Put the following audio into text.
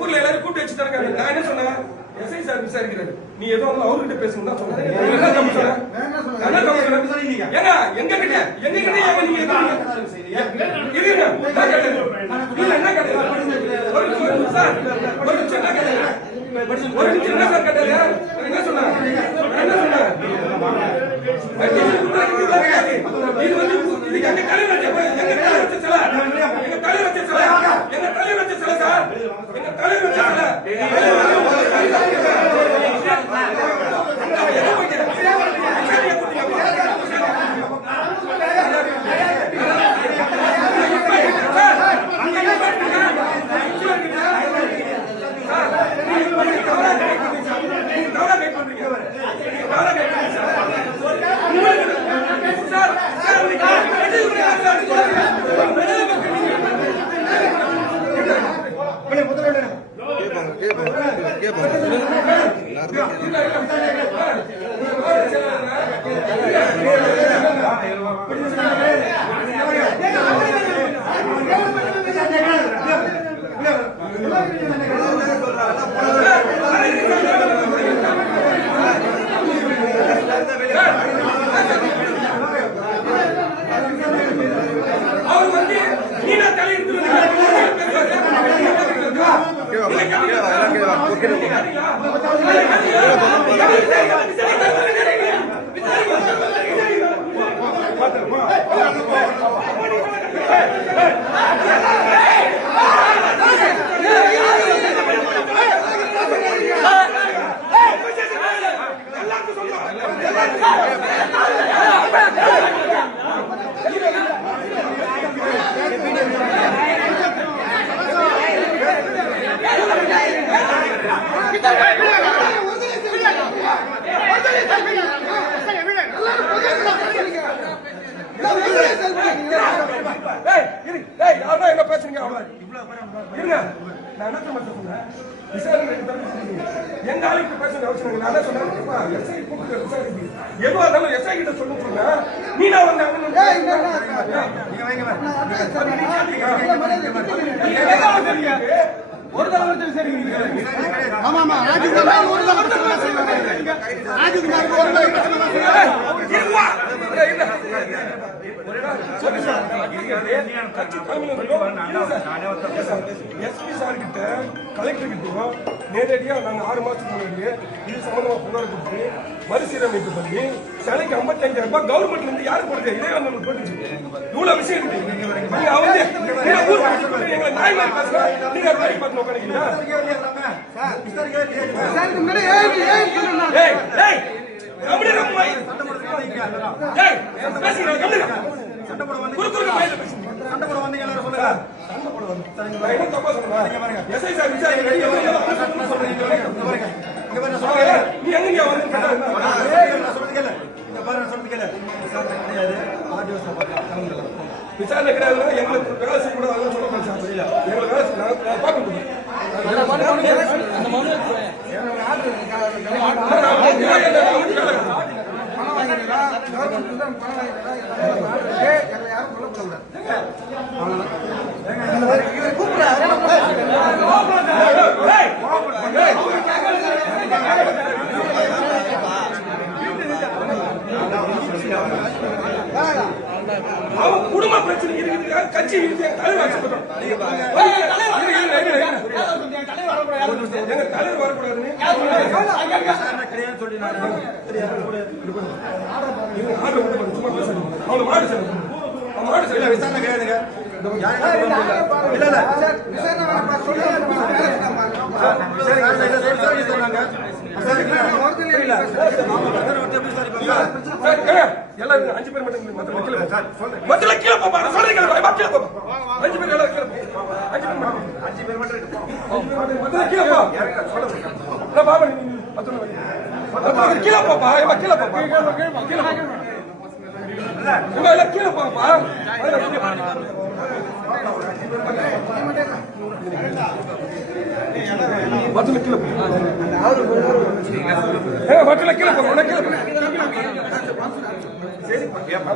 ஊர்ல எல்லாரும் கூப்பிட்டு வச்சுட்டாங்க. நான் என்ன சொன்னேன், எஸ்ஐ சார் விசாரிக்கிறாரு, நீ ஏதோ அவர்கிட்ட பேசணும் தான் சொன்னேன். ஏங்க எங்க கிட்ட நீங்க என்ன என்ன சொன்ன எஸ்பி சார் கிட்ட கலெக்டர் கிட்டயும் நேரடியா நாங்க 6 மாசத்துக்கு முன்னாடியே இது சம்பந்தமா புகார் கொடுத்து மறுசீரமைப்பு பண்ணி சிலைக்கு 55,000 ரூபாய் கவர்மெண்ட்ல இருந்து யாரு போடுறது இதே வந்து போட்டுச்சு. இவ்வளவு விஷயம் இருக்கு. நீங்க வந்து எங்களை நாய் மாதிரி பேசுறா, நீங்க மாதிரி பார்த்து உட்காந்துக்கிறீங்களா? விசாரணை கிடையாது, எங்களுக்கு வேலை செய்யக்கூடாது. அவன் குடும்ப பிரச்சனை இருக்குது, கட்சி இருக்கு, தலைவர் ஆசைப்பட்டோம். எங்க தலைவர் வரக்கூடாதுன்னு சும்மா பேசுறீங்க. அவங்க மாடு சார், மாடு சார் விசாரணை கிடையாதுங்க. எல்லாரும் 5 பேர் மட்டும் மத்தியில கீழே போப்பா. சொல்றீங்க கீழே போப்பா. 5 பேர் எல்லாரும் கீழே 5 பேர் மட்டும் மத்தியில கீழே போ. பாபா கீழே போப்பா. கீழே போப்பா. எல்லாம் கீழே போப்பா. மத்தியில கீழே போ. மத்தியில கீழே போ. கீழே